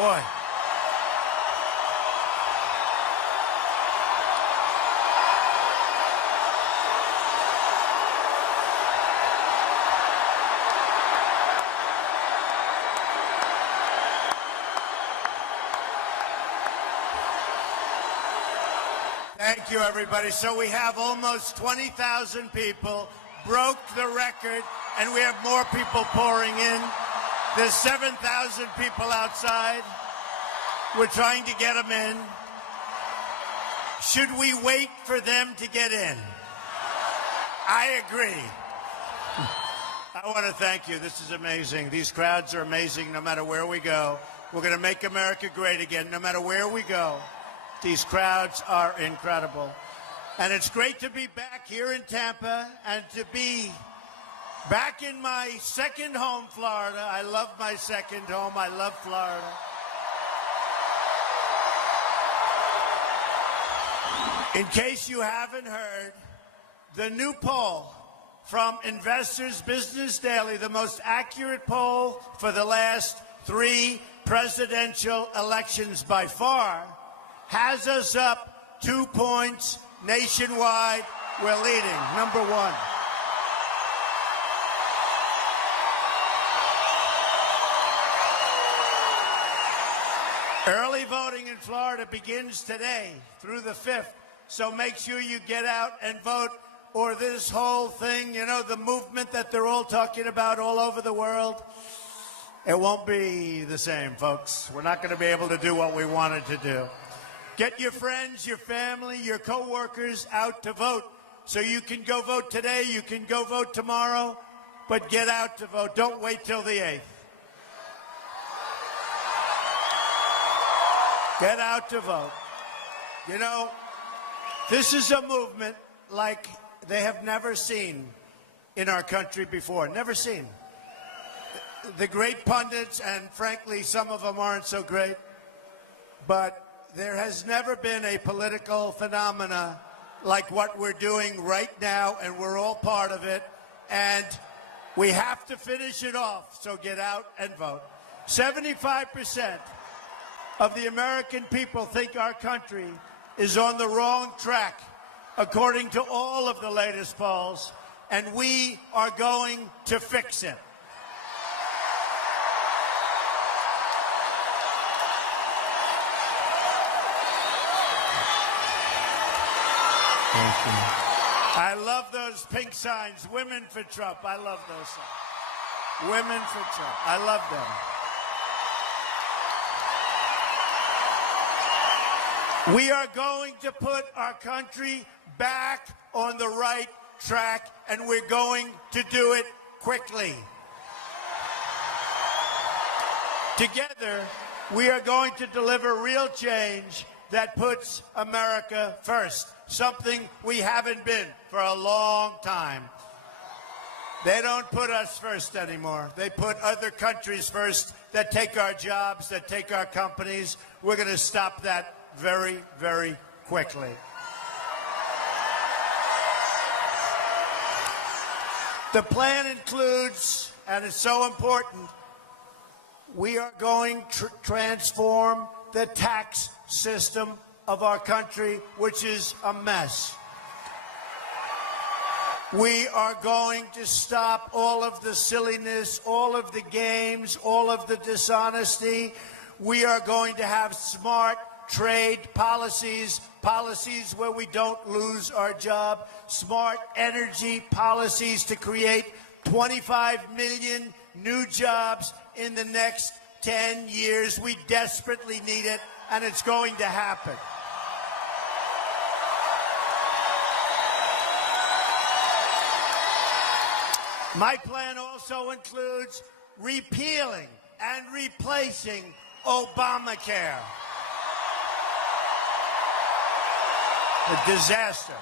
Boy. Thank you, everybody. So we have almost 20,000 people, broke the record, and we have more people pouring in. There's 7,000 people outside. We're trying to get them in. Should we wait for them to get in? I agree. I want to thank you. This is amazing. These crowds are amazing no matter where we go. We're going to make America great again no matter where we go. These crowds are incredible. And it's great to be back here in Tampa and to be back in my second home, Florida. I love my second home. I love Florida. In case you haven't heard, the new poll from Investors Business Daily, the most accurate poll for the last 3 presidential elections by far, has us up 2 points nationwide. We're leading, number 1. Early voting in Florida begins today through the 5th, so make sure you get out and vote, or this whole thing, you know, the movement that they're all talking about all over the world, it won't be the same, folks. We're not going to be able to do what we wanted to do. Get your friends, your family, your co-workers out to vote. So you can go vote today, you can go vote tomorrow, but get out to vote. Don't wait till the 8th. Get out to vote. You know, this is a movement like they have never seen in our country before. Never seen. The great pundits, and frankly, some of them aren't so great, but there has never been a political phenomena like what we're doing right now, and we're all part of it, and we have to finish it off, so get out and vote. 75% of the American people think our country is on the wrong track, according to all of the latest polls, and we are going to fix it. I love those pink signs. Women for Trump. I love those signs. Women for Trump. I love them. We are going to put our country back on the right track, and we're going to do it quickly. Together, we are going to deliver real change that puts America first, something we haven't been for a long time. They don't put us first anymore. They put other countries first that take our jobs, that take our companies. We're going to stop that very, very quickly. The plan includes, and it's so important, we are going to transform the tax system of our country, which is a mess. We are going to stop all of the silliness, all of the games, all of the dishonesty. We are going to have smart trade policies, policies where we don't lose our job, smart energy policies to create 25 million new jobs in the next 10 years. We desperately need it, and it's going to happen. My plan also includes repealing and replacing Obamacare. A disaster.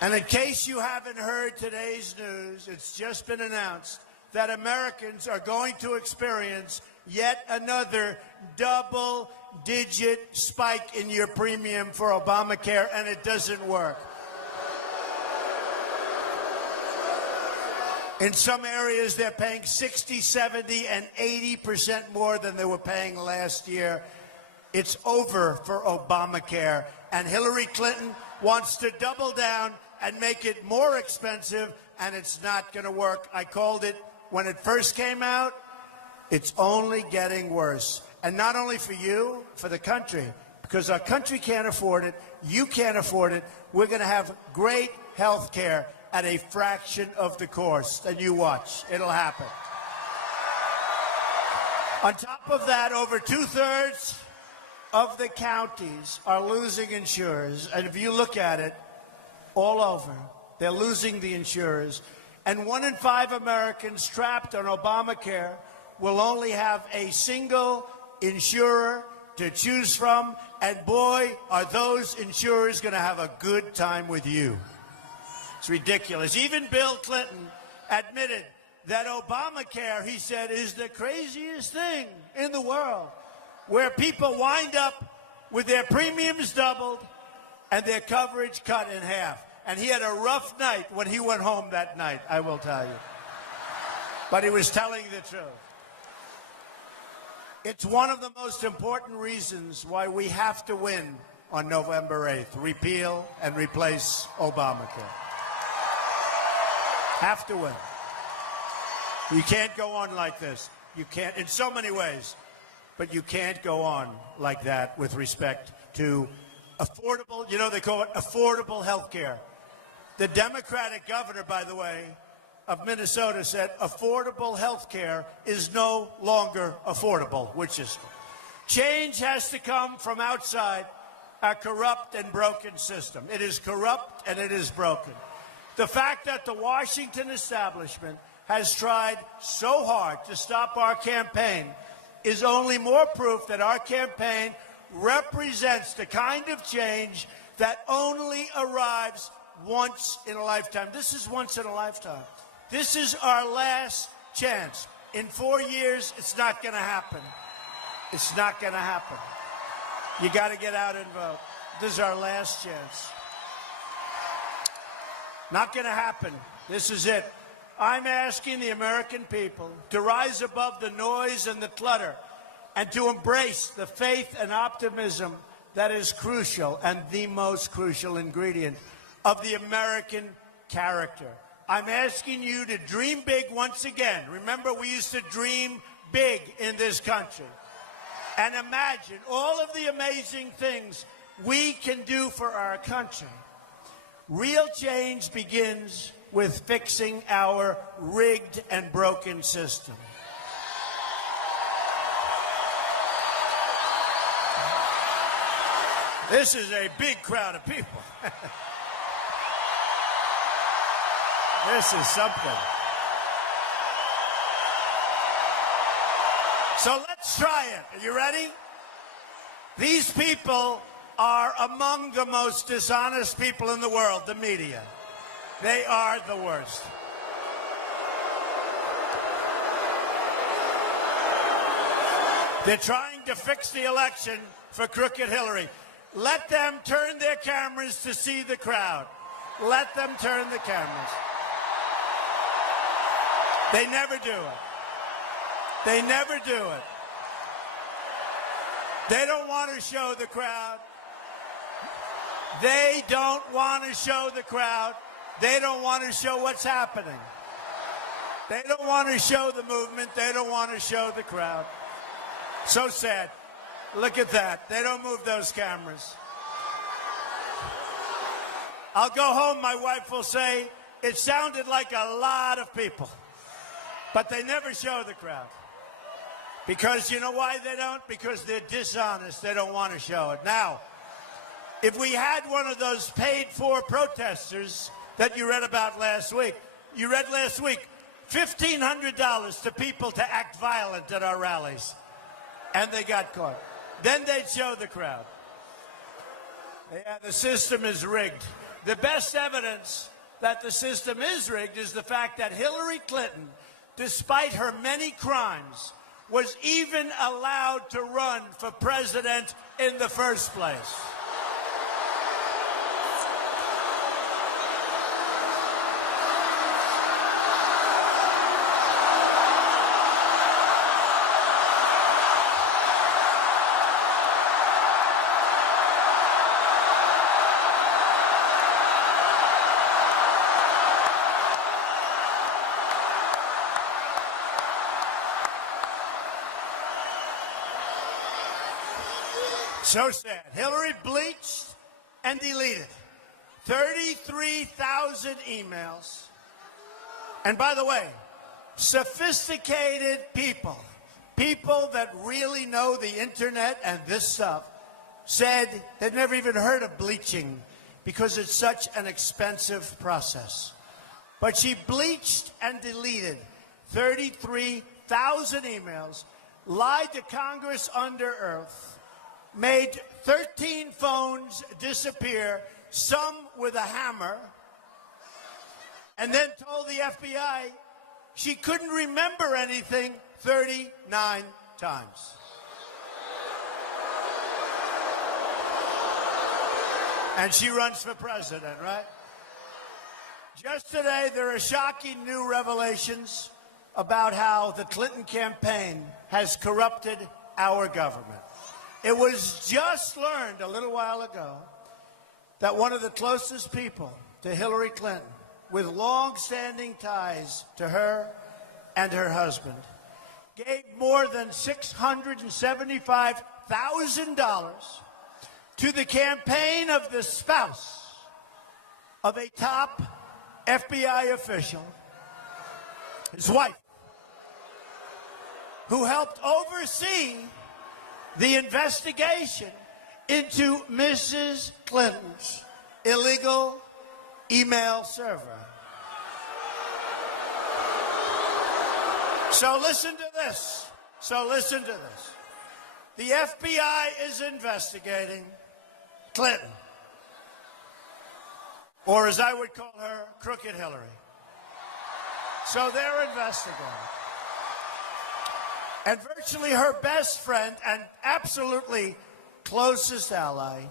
And in case you haven't heard today's news, it's just been announced that Americans are going to experience yet another double-digit spike in your premium for Obamacare, and it doesn't work. In some areas, they're paying 60, 70, and 80% more than they were paying last year. It's over for Obamacare, and Hillary Clinton wants to double down and make it more expensive, and it's not going to work. I called it when it first came out. It's only getting worse. And not only for you, for the country, because our country can't afford it, you can't afford it. We're going to have great health care at a fraction of the cost. And you watch, it'll happen. On top of that, over 2/3 of the counties are losing insurers. And if you look at it, all over, they're losing the insurers. And 1 in 5 Americans trapped on Obamacare will only have a single insurer to choose from. And boy, are those insurers going to have a good time with you. It's ridiculous. Even Bill Clinton admitted that Obamacare, he said, is the craziest thing in the world, where people wind up with their premiums doubled and their coverage cut in half. And he had a rough night when he went home that night, I will tell you. But he was telling the truth. It's one of the most important reasons why we have to win on November 8th, repeal and replace Obamacare. Have to win. You can't go on like this. You can't, in so many ways, but you can't go on like that with respect to affordable, you know, they call it affordable health care. The Democratic governor, by the way, of Minnesota said affordable health care is no longer affordable, which is change has to come from outside a corrupt and broken system. It is corrupt and it is broken. The fact that the Washington establishment has tried so hard to stop our campaign is only more proof that our campaign represents the kind of change that only arrives once in a lifetime. This is once in a lifetime. This is our last chance. In 4 years, it's not going to happen. It's not going to happen. You got to get out and vote. This is our last chance. Not going to happen. This is it. I'm asking the American people to rise above the noise and the clutter and to embrace the faith and optimism that is crucial and the most crucial ingredient of the American character. I'm asking you to dream big once again. Remember, we used to dream big in this country. And imagine all of the amazing things we can do for our country. Real change begins with fixing our rigged and broken system. This is a big crowd of people. This is something. So let's try it. Are you ready? These people are among the most dishonest people in the world, the media. They are the worst. They're trying to fix the election for crooked Hillary. Let them turn their cameras to see the crowd. Let them turn the cameras. They never do it. They never do it. They don't want to show the crowd. They don't want to show the crowd. They don't want to show what's happening. They don't want to show the movement. They don't want to show the crowd. So sad. Look at that. They don't move those cameras. I'll go home, my wife will say, it sounded like a lot of people. But they never show the crowd. Because you know why they don't? Because they're dishonest. They don't want to show it. Now, if we had one of those paid-for protesters that you read about last week, you read last week, $1,500 to people to act violent at our rallies. And they got caught. Then they'd show the crowd. Yeah, the system is rigged. The best evidence that the system is rigged is the fact that Hillary Clinton, despite her many crimes, was even allowed to run for president in the first place. So sad. Hillary bleached and deleted 33,000 emails. And by the way, sophisticated people that really know the internet and this stuff, said they'd never even heard of bleaching because it's such an expensive process. But she bleached and deleted 33,000 emails, lied to Congress under oath, made 13 phones disappear, some with a hammer, and then told the FBI she couldn't remember anything 39 times. And she runs for president, right? Just today, there are shocking new revelations about how the Clinton campaign has corrupted our government. It was just learned a little while ago that one of the closest people to Hillary Clinton, with long-standing ties to her and her husband, gave more than $675,000 to the campaign of the spouse of a top FBI official, his wife, who helped oversee the investigation into Mrs. Clinton's illegal email server. So listen to this. The FBI is investigating Clinton, or as I would call her, Crooked Hillary. So they're investigating. And virtually her best friend and absolutely closest ally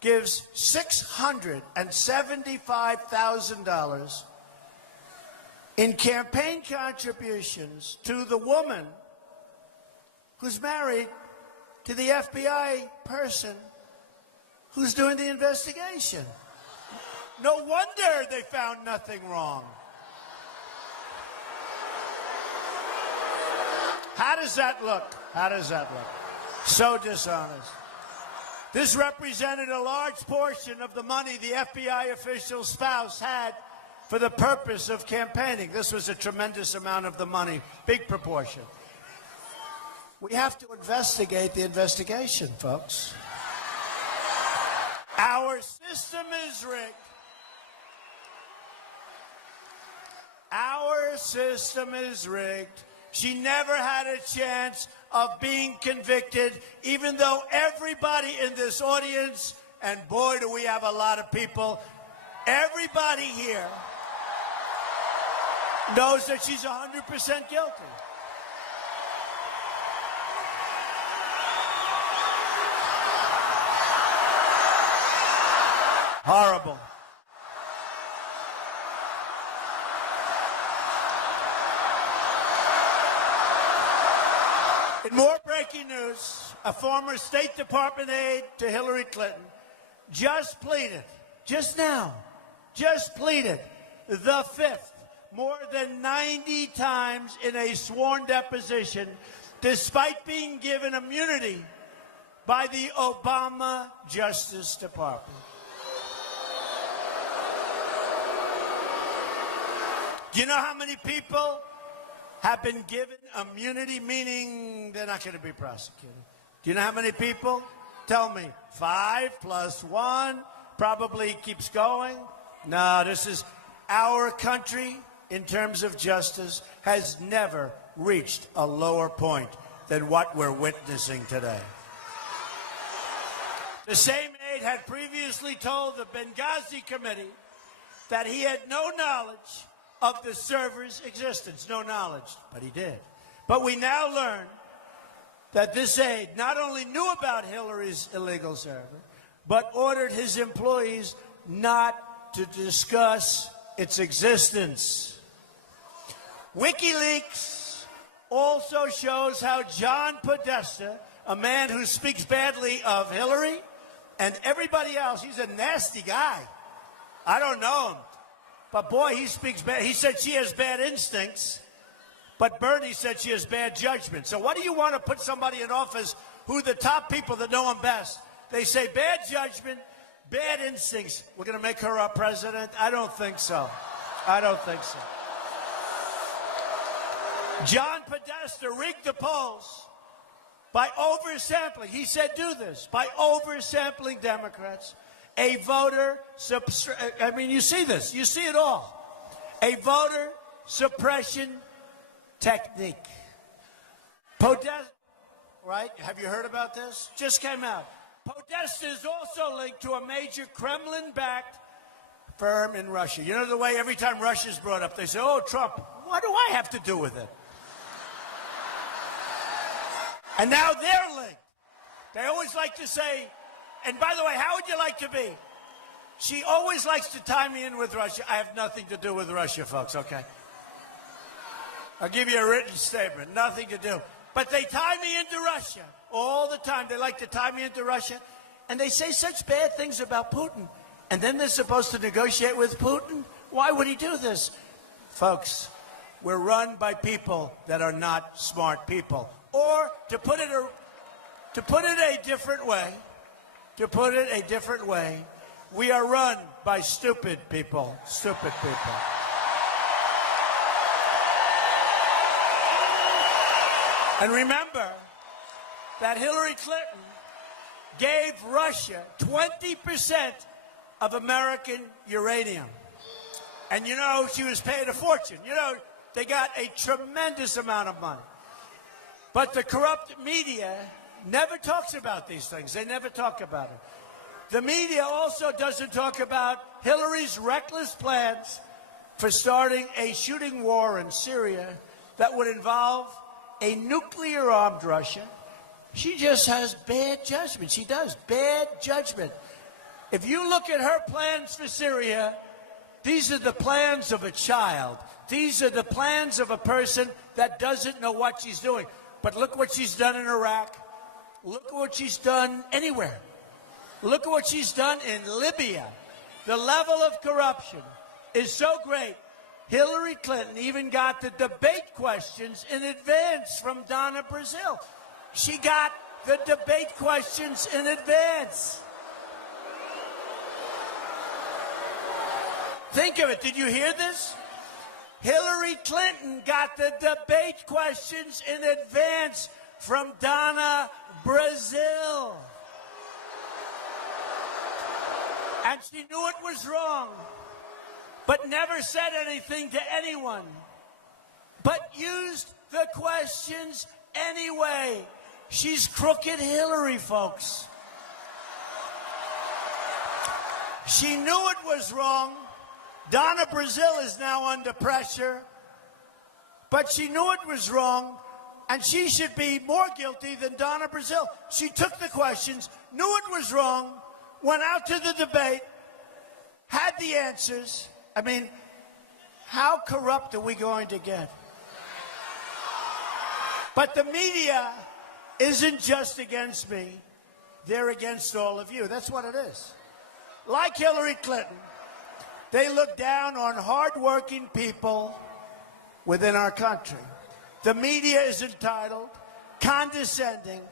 gives $675,000 in campaign contributions to the woman who's married to the FBI person who's doing the investigation. No wonder they found nothing wrong. How does that look? So dishonest. This represented a large portion of the money the FBI official's spouse had for the purpose of campaigning. This was a tremendous amount of the money, big proportion. We have to investigate the investigation, folks. Our system is rigged. Our system is rigged. She never had a chance of being convicted, even though everybody in this audience, and boy, do we have a lot of people, everybody here knows that she's 100% guilty. Horrible. In more breaking news, a former State Department aide to Hillary Clinton just pleaded the fifth, more than 90 times in a sworn deposition, despite being given immunity by the Obama Justice Department. Do you know how many people have been given immunity, meaning they're not going to be prosecuted? Do you know how many people? Tell me. 5 + 1 probably keeps going. No, this is our country in terms of justice has never reached a lower point than what we're witnessing today. The same aide had previously told the Benghazi committee that he had no knowledge of the server's existence. No knowledge, but he did. But we now learn that this aide not only knew about Hillary's illegal server, but ordered his employees not to discuss its existence. WikiLeaks also shows how John Podesta, a man who speaks badly of Hillary and everybody else, he's a nasty guy. I don't know him. But boy, he speaks bad. He said she has bad instincts. But Bernie said she has bad judgment. So what do you want to put somebody in office who the top people that know him best? They say bad judgment, bad instincts. We're going to make her our president? I don't think so. I don't think so. John Podesta rigged the polls by oversampling. He said do this. By oversampling Democrats. A voter, I mean, you see this. You see it all. A voter suppression technique. Podesta, right? Have you heard about this? Just came out. Podesta is also linked to a major Kremlin-backed firm in Russia. You know the way every time Russia's brought up, they say, oh, Trump, what do I have to do with it? And now they're linked. They always like to say, and by the way, how would you like to be? She always likes to tie me in with Russia. I have nothing to do with Russia, folks, okay? I'll give you a written statement. Nothing to do. But they tie me into Russia all the time. They like to tie me into Russia. And they say such bad things about Putin. And then they're supposed to negotiate with Putin? Why would he do this? Folks, we're run by people that are not smart people. Or to put it a different way, we are run by stupid people. Stupid people. And remember that Hillary Clinton gave Russia 20% of American uranium. And you know, she was paid a fortune. You know, they got a tremendous amount of money. But the corrupt media never talks about these things. They never talk about it. The media also doesn't talk about Hillary's reckless plans for starting a shooting war in Syria that would involve a nuclear-armed Russia. She just has bad judgment. She does. Bad judgment. If you look at her plans for Syria, these are the plans of a child. These are the plans of a person that doesn't know what she's doing. But look what she's done in Iraq. Look at what she's done anywhere. Look at what she's done in Libya. The level of corruption is so great. Hillary Clinton even got the debate questions in advance from Donna Brazile. She got the debate questions in advance. Think of it. Did you hear this? Hillary Clinton got the debate questions in advance from Donna Brazile. And she knew it was wrong, but never said anything to anyone, but used the questions anyway. She's crooked Hillary, folks. She knew it was wrong. Donna Brazile is now under pressure, but she knew it was wrong, and she should be more guilty than Donna Brazile. She took the questions, knew it was wrong, went out to the debate, had the answers. I mean, how corrupt are we going to get? But the media isn't just against me. They're against all of you. That's what it is. Like Hillary Clinton, they look down on hardworking people within our country. The media is entitled, condescending,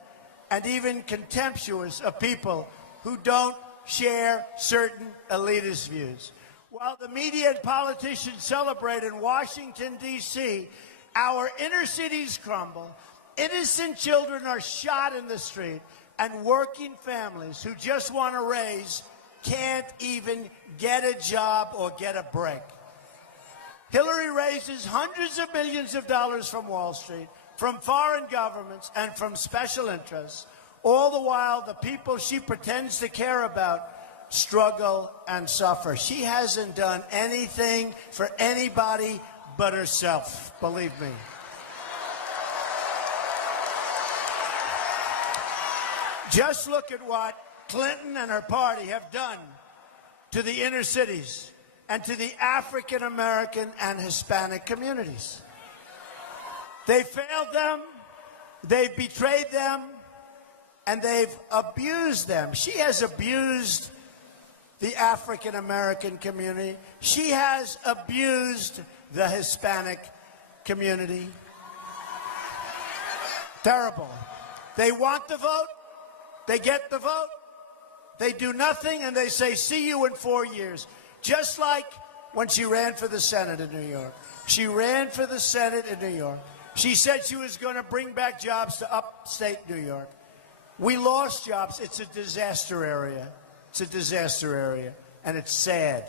and even contemptuous of people who don't share certain elitist views. While the media and politicians celebrate in Washington, D.C., our inner cities crumble, innocent children are shot in the street, and working families who just want to raise can't even get a job or get a break. Hillary raises hundreds of millions of dollars from Wall Street, from foreign governments, and from special interests. All the while, the people she pretends to care about struggle and suffer. She hasn't done anything for anybody but herself, believe me. Just look at what Clinton and her party have done to the inner cities and to the African American and Hispanic communities. They failed them, they've betrayed them, and they've abused them. She has abused the African American community. She has abused the Hispanic community. Terrible. They want the vote. They get the vote. They do nothing, and they say, see you in 4 years. Just like when she ran for the Senate in New York. She ran for the Senate in New York. She said she was going to bring back jobs to upstate New York. We lost jobs. It's a disaster area. It's a disaster area, and it's sad.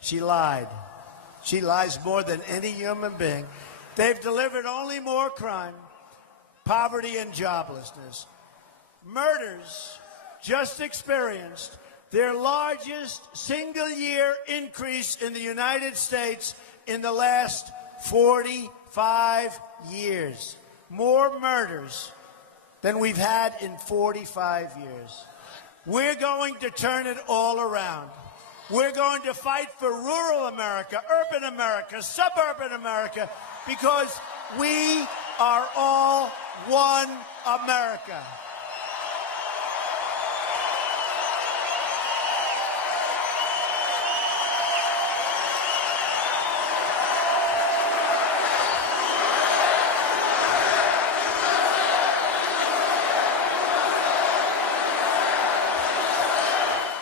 She lied. She lies more than any human being. They've delivered only more crime, poverty, and joblessness. Murders just experienced their largest single-year increase in the United States in the last 45 years. More murders than we've had in 45 years. We're going to turn it all around. We're going to fight for rural America, urban America, suburban America, because we are all one America.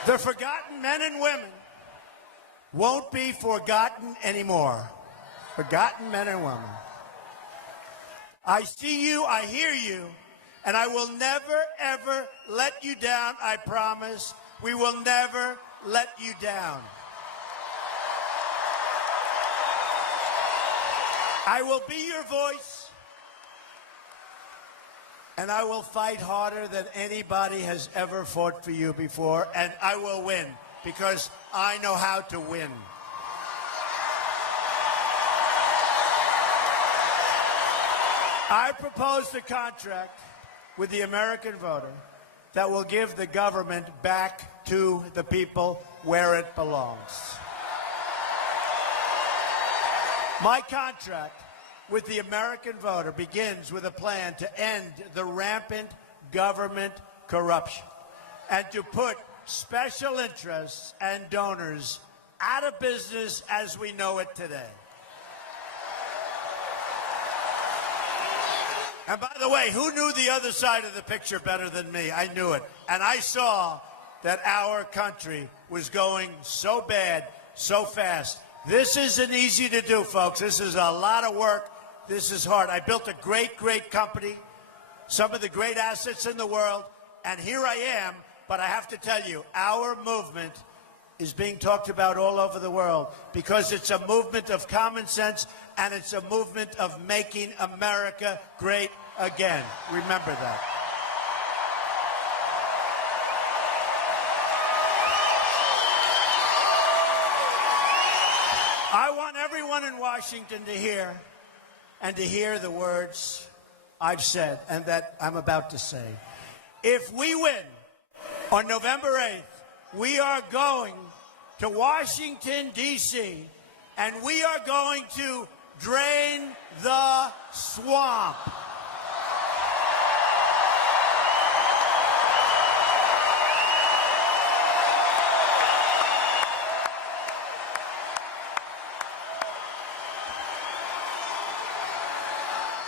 The forgotten men and women won't be forgotten anymore. Forgotten men and women. I see you, I hear you, and I will never, ever let you down, I promise. We will never let you down. I will be your voice. And I will fight harder than anybody has ever fought for you before, and I will win, because I know how to win. I proposed a contract with the American voter that will give the government back to the people where it belongs. My contract with the American voter begins with a plan to end the rampant government corruption and to put special interests and donors out of business as we know it today. And by the way, who knew the other side of the picture better than me? I knew it. And I saw that our country was going so bad, so fast. This isn't easy to do, folks. This is a lot of work. This is hard. I built a great, great company, some of the great assets in the world, and here I am. But I have to tell you, our movement is being talked about all over the world because it's a movement of common sense and it's a movement of making America great again. Remember that. I want everyone in Washington to hear the words I've said and that I'm about to say. If we win on November 8th, we are going to Washington, D.C., and we are going to drain the swamp.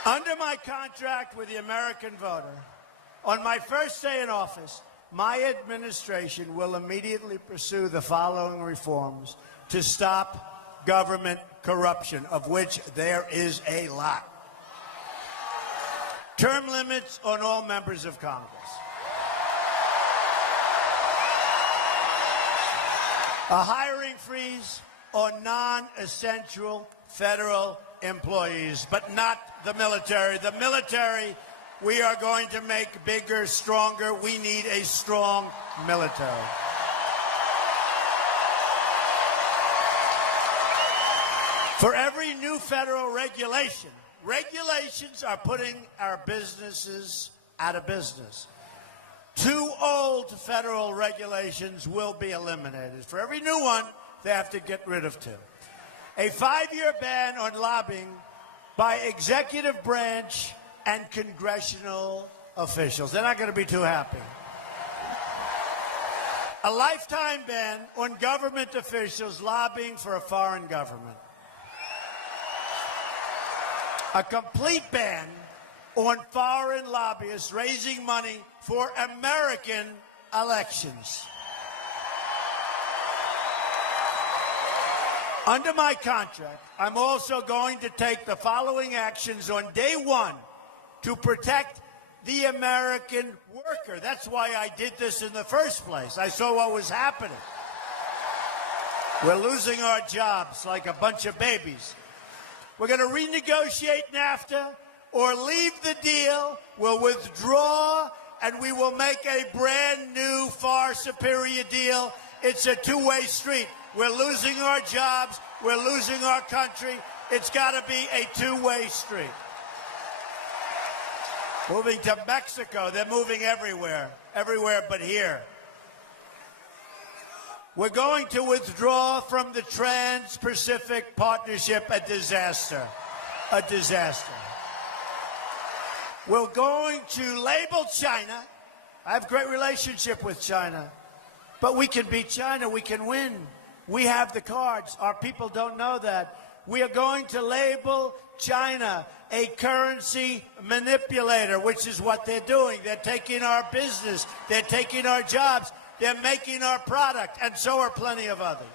Under my contract with the American voter, on my first day in office, my administration will immediately pursue the following reforms to stop government corruption, of which there is a lot. Term limits on all members of Congress. A hiring freeze on non-essential federal employees, but not the military. The military, we are going to make bigger, stronger. We need a strong military. For every new federal regulation, regulations are putting our businesses out of business. 2 old federal regulations will be eliminated. For every new one, they have to get rid of 2. A 5-year ban on lobbying by executive branch and congressional officials. They're not going to be too happy. A lifetime ban on government officials lobbying for a foreign government. A complete ban on foreign lobbyists raising money for American elections. Under my contract, I'm also going to take the following actions on day one to protect the American worker. That's why I did this in the first place. I saw what was happening. We're losing our jobs like a bunch of babies. We're going to renegotiate NAFTA or leave the deal. We'll withdraw, and we will make a brand new, far superior deal. It's a two-way street. We're losing our jobs. We're losing our country. It's got to be a two-way street. Moving to Mexico. They're moving everywhere but here. We're going to withdraw from the Trans-Pacific Partnership. A disaster. A disaster. We're going to label China. I have a great relationship with China. But we can beat China. We can win. We have the cards. Our people don't know that. We are going to label China a currency manipulator, which is what they're doing. They're taking our business. They're taking our jobs. They're making our product, and so are plenty of others.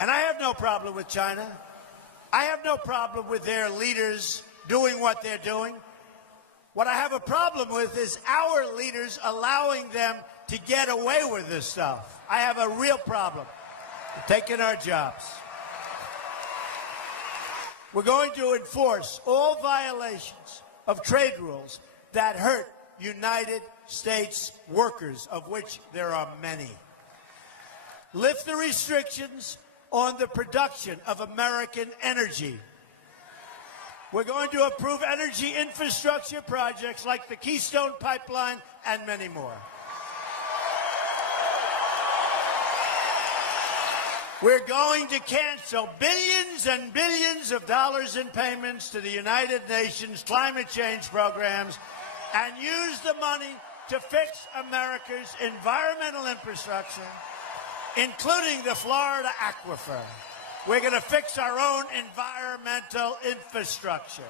And I have no problem with China. I have no problem with their leaders doing what they're doing. What I have a problem with is our leaders allowing them to get away with this stuff. I have a real problem. They're taking our jobs. We're going to enforce all violations of trade rules that hurt United States workers, of which there are many. Lift the restrictions on the production of American energy. We're going to approve energy infrastructure projects like the Keystone Pipeline and many more. We're going to cancel billions and billions of dollars in payments to the United Nations climate change programs and use the money to fix America's environmental infrastructure, including the Florida aquifer. We're going to fix our own environmental infrastructure,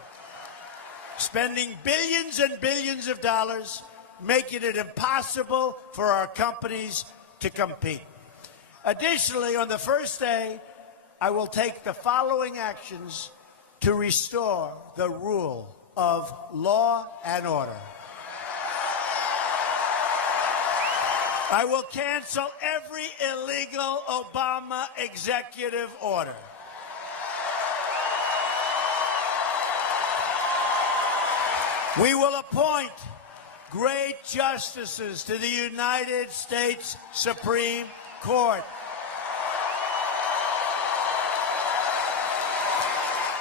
spending billions and billions of dollars, making it impossible for our companies to compete. Additionally, on the first day, I will take the following actions to restore the rule of law and order. I will cancel every illegal Obama executive order. We will appoint great justices to the United States Supreme Court.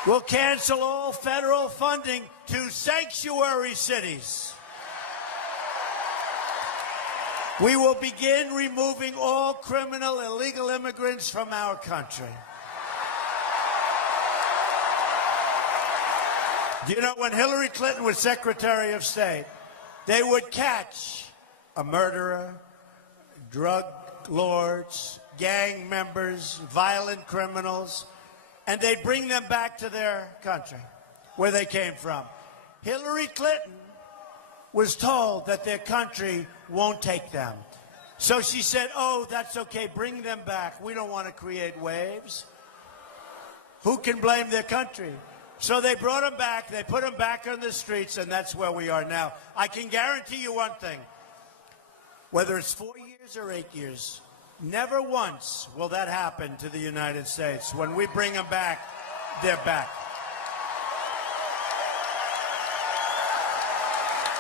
We'll cancel all federal funding to sanctuary cities. We will begin removing all criminal illegal immigrants from our country. Do you know, when Hillary Clinton was Secretary of State, they would catch a murderer, drug lords, gang members, violent criminals, and they'd bring them back to their country, where they came from. Hillary Clinton was told that their country won't take them. So she said, oh, that's okay, bring them back. We don't want to create waves. Who can blame their country? So they brought them back, they put them back on the streets, and that's where we are now. I can guarantee you one thing. Whether it's 4 years or 8 years, never once will that happen to the United States. When we bring them back, they're back.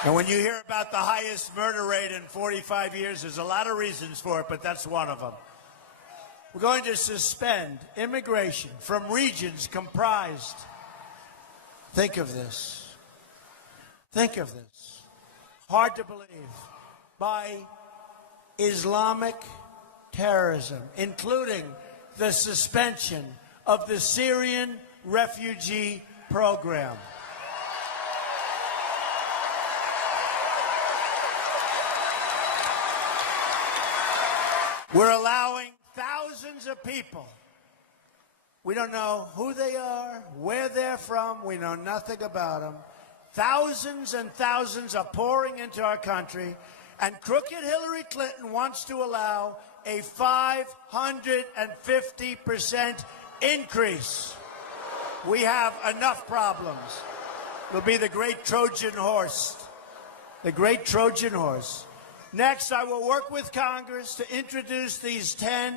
And when you hear about the highest murder rate in 45 years, there's a lot of reasons for it, but that's one of them. We're going to suspend immigration from regions comprised. Think of this. Think of this. Hard to believe. By Islamic terrorism, including the suspension of the Syrian refugee program. We're allowing thousands of people We don't know who they are, where they're from. We know nothing about them. Thousands and thousands are pouring into our country, and crooked Hillary Clinton wants to allow a 550% increase. We have enough problems. It'll be the great Trojan horse. The great Trojan horse. Next, I will work with Congress to introduce these 10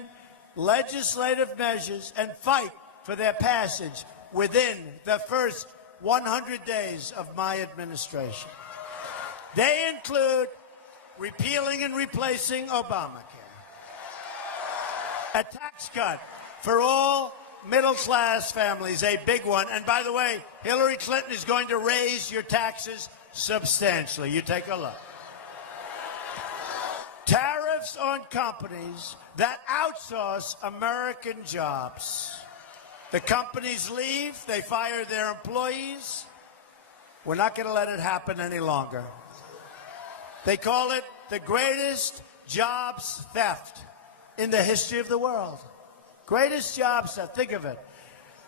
legislative measures and fight for their passage within the first 100 days of my administration. They include repealing and replacing Obamacare, a tax cut for all middle-class families, a big one. And by the way, Hillary Clinton is going to raise your taxes substantially. You take a look. Tariffs on companies that outsource American jobs. The companies leave, they fire their employees. We're not going to let it happen any longer. They call it the greatest jobs theft in the history of the world. Greatest jobs theft, think of it.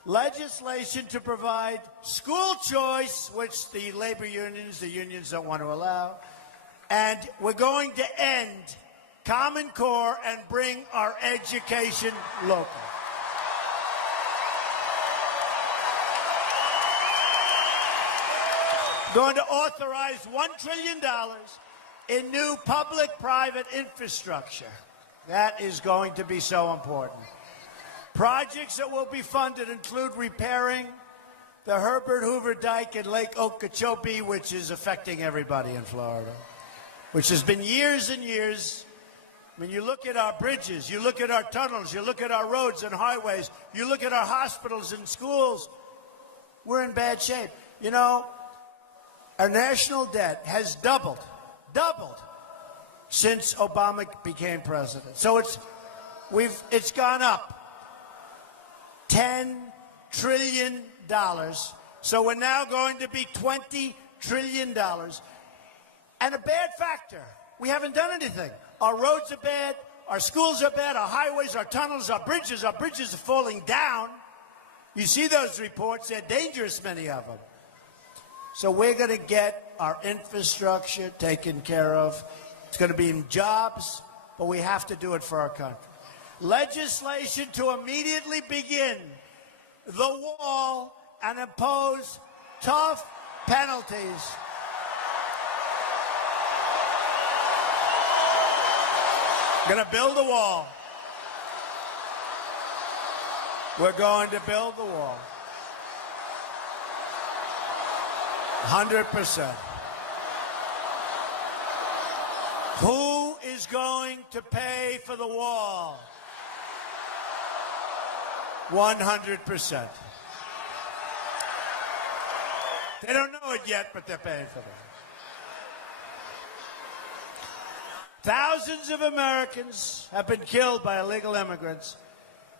Legislation to provide school choice, which the labor unions, the unions don't want to allow. And we're going to end Common Core and bring our education local. Going to authorize $1 trillion in new public-private infrastructure. That is going to be so important. Projects that will be funded include repairing the Herbert Hoover Dike in Lake Okeechobee, which is affecting everybody in Florida, which has been years and years. I mean, you look at our bridges, you look at our tunnels, you look at our roads and highways, you look at our hospitals and schools, we're in bad shape. You know, our national debt has doubled since Obama became president. So it's gone up $10 trillion. So we're now going to be $20 trillion. And a bad factor, we haven't done anything. Our roads are bad, our schools are bad, our highways, our tunnels, our bridges are falling down. You see those reports, they're dangerous, many of them. So we're going to get our infrastructure taken care of. It's going to be in jobs, but we have to do it for our country. Legislation to immediately begin the wall and impose tough penalties. Going to build the wall. We're going to build the wall. 100%. Who is going to pay for the wall? 100%. They don't know it yet, but they're paying for it. Thousands of Americans have been killed by illegal immigrants,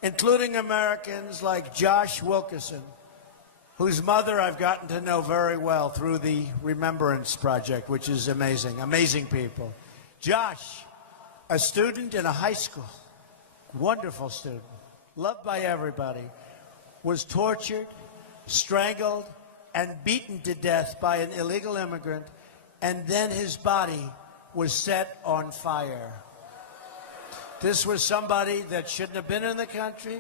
including Americans like Josh Wilkerson, whose mother I've gotten to know very well through the Remembrance Project, which is amazing, amazing people. Josh, a student in a high school, wonderful student, loved by everybody, was tortured, strangled, and beaten to death by an illegal immigrant, and then his body was set on fire. This was somebody that shouldn't have been in the country.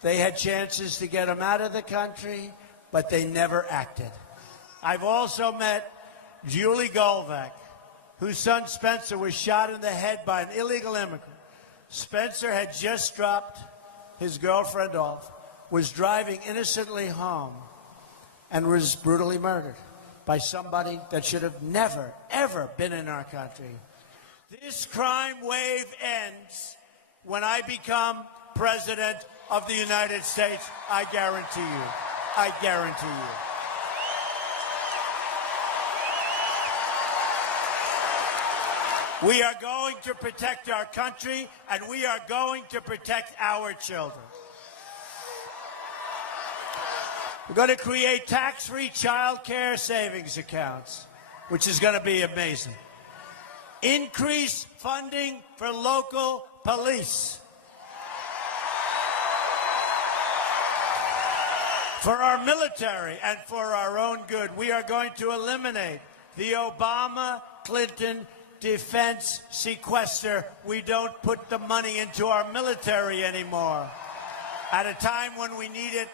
They had chances to get him out of the country, but they never acted. I've also met Julie Goldvac, whose son Spencer was shot in the head by an illegal immigrant. Spencer had just dropped his girlfriend off, was driving innocently home, and was brutally murdered by somebody that should have never, ever been in our country. This crime wave ends when I become President of the United States. I guarantee you. I guarantee you. We are going to protect our country, and we are going to protect our children. We're going to create tax-free child care savings accounts, which is going to be amazing. Increase funding for local police. For our military and for our own good, we are going to eliminate the Obama-Clinton defense sequester. We don't put the money into our military anymore at a time when we need it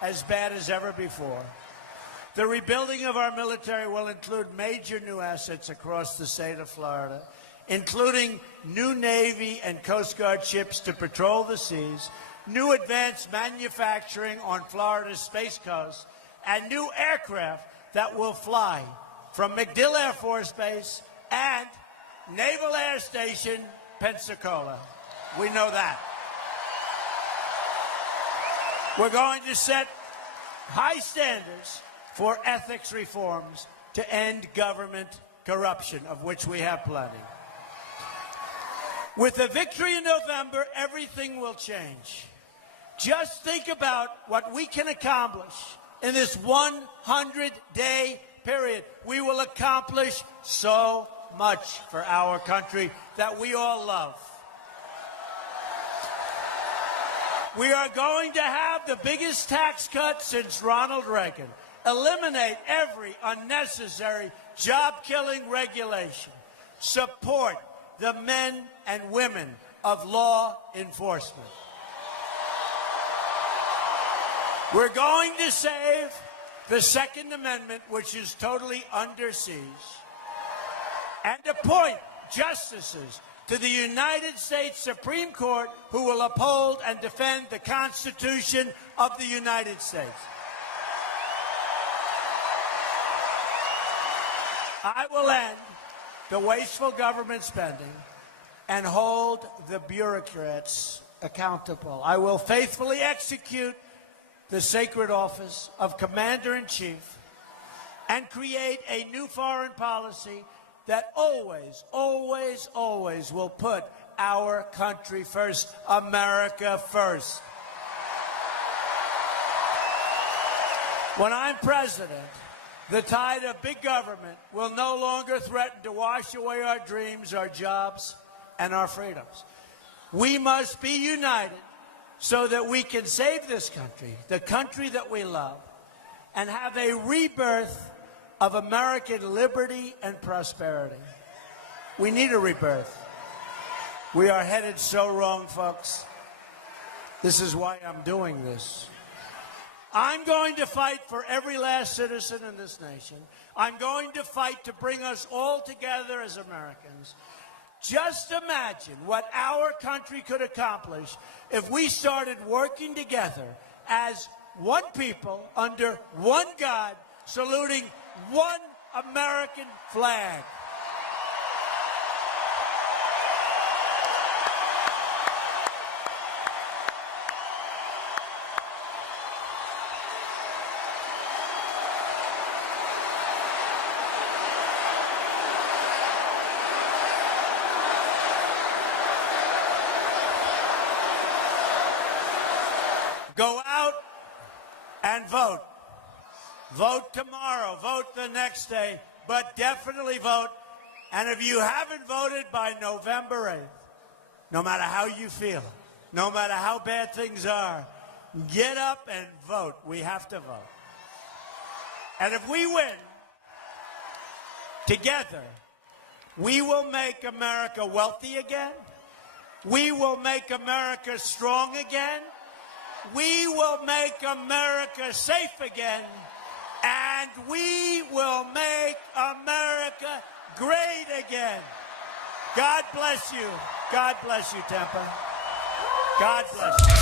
as bad as ever before. The rebuilding of our military will include major new assets across the state of Florida, including new Navy and Coast Guard ships to patrol the seas, new advanced manufacturing on Florida's Space Coast, and new aircraft that will fly from MacDill Air Force Base and Naval Air Station, Pensacola. We know that. We're going to set high standards for ethics reforms to end government corruption, of which we have plenty. With a victory in November, everything will change. Just think about what we can accomplish in this 100-day period. We will accomplish so much for our country that we all love. We are going to have the biggest tax cut since Ronald Reagan. Eliminate every unnecessary job-killing regulation. Support the men and women of law enforcement. We're going to save the Second Amendment, which is totally under siege, and appoint justices to the United States Supreme Court who will uphold and defend the Constitution of the United States. I will end the wasteful government spending and hold the bureaucrats accountable. I will faithfully execute the sacred office of Commander-in-Chief and create a new foreign policy that always, always, always will put our country first, America first. When I'm president, the tide of big government will no longer threaten to wash away our dreams, our jobs, and our freedoms. We must be united so that we can save this country, the country that we love, and have a rebirth of American liberty and prosperity. We need a rebirth. We are headed so wrong, folks. This is why I'm doing this. I'm going to fight for every last citizen in this nation. I'm going to fight to bring us all together as Americans. Just imagine what our country could accomplish if we started working together as one people under one God, saluting one American flag. Go out and vote. Vote tomorrow, vote the next day, but definitely vote. And if you haven't voted by November 8th, no matter how you feel, no matter how bad things are, get up and vote. We have to vote. And if we win together, we will make America wealthy again. We will make America strong again. We will make America safe again. And we will make America great again. God bless you. God bless you, Tampa. God bless you.